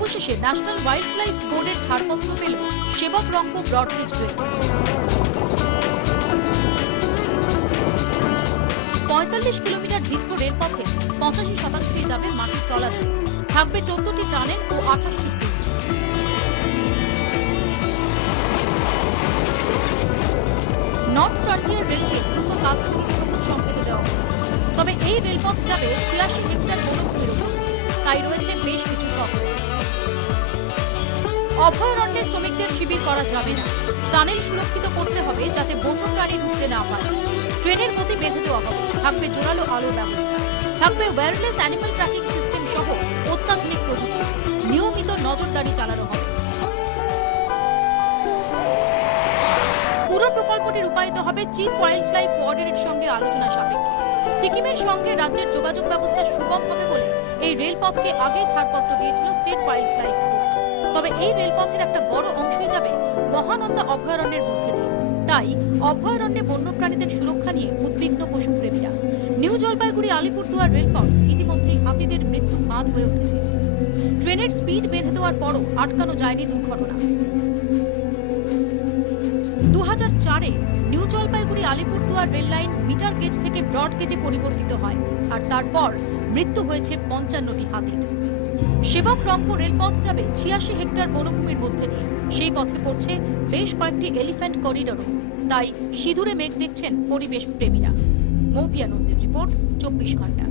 অবশেষে national wild life বোর্ডের ছাড়পত্র পেল সেবক রংপুর ব্রডগেজ রেল। ৪৫ কিলোমিটার দীর্ঘ রেলপথে ৮৫% যাবে মাটির তলা দিয়ে, থাকবে ১৪টি টানেল ও ২৮টি ব্রিজ। নর্থ ফ্রন্টিয়ার রেলকে দ্রুত তাৎক্ষণিক সবুজ সংকেত দেওয়া হয়েছে। তবে এই রেলপথ যাবে ৮৬ হেক্টর বনভূমির উপর, তাই রয়েছে বেশ কিছু শর্ত। অভয়ারণ্যে শ্রমিকদের শিবির করা যাবে না। টানেল সুরক্ষিত করতে হবে যাতে বন্যপ্রাণী ঢুকতে না পারে। ট্রেনের গতি বেঁধে দেওয়া হবে। থাকবে জোরালো আলোর ব্যবস্থা। থাকবে ওয়্যারলেস অ্যানিমাল ট্র্যাকিং সিস্টেম সহ অত্যাধুনিক প্রযুক্তি। নিয়মিত নজরদারি চালানো হবে। পুরো প্রকল্পটি রূপায়িত হবে চিফ ওয়াইল্ড লাইফ ওয়ার্ডেনের সঙ্গে আলোচনা সাপেক্ষে। সিকিমের সঙ্গে রাজ্যের যোগাযোগ ব্যবস্থা সুগম হবে বলে এই রেলপথকে আগেই ছাড়পত্র দিয়েছিল স্টেট ওয়াইল্ড লাইফ বোর্ড। তবে এই রেলপথের একটা বড় অংশই যাবে মহানন্দা অভয়ারণ্যের মধ্যে দিয়ে। তাই অভয়ারণ্যে বন্যপ্রাণীদের সুরক্ষা নিয়ে উদ্বিগ্ন পশুপ্রেমীরা। নিউ জলপাইগুড়ি আলিপুরদুয়ার রেলপথ ইতিমধ্যেই হাতিদের মৃত্যু ফাঁদ হয়ে উঠেছে। ট্রেনের স্পিড বেঁধে দেওয়ার পরও আটকানো যায়নি দুর্ঘটনা। ২০০৪-এ new Jalpaiguri Alipurduar rail line metre gauge থেকে ব্রড গেজে পরিবর্তিত হয়, আর তারপর মৃত্যু হয়েছে ৫৫টি হাতির। সেবক রংপুর রেলপথ যাবে ৮৬ হেক্টর বনভূমির মধ্যে দিয়ে। সেই পথে পড়ছে বেশ কয়েকটি এলিফ্যান্ট করিডোরও। তাই সিঁদুরে মেঘ দেখছেন পরিবেশ প্রেমীরা। মৌপিয়া নন্দীর রিপোর্ট, ২৪ ঘন্টা।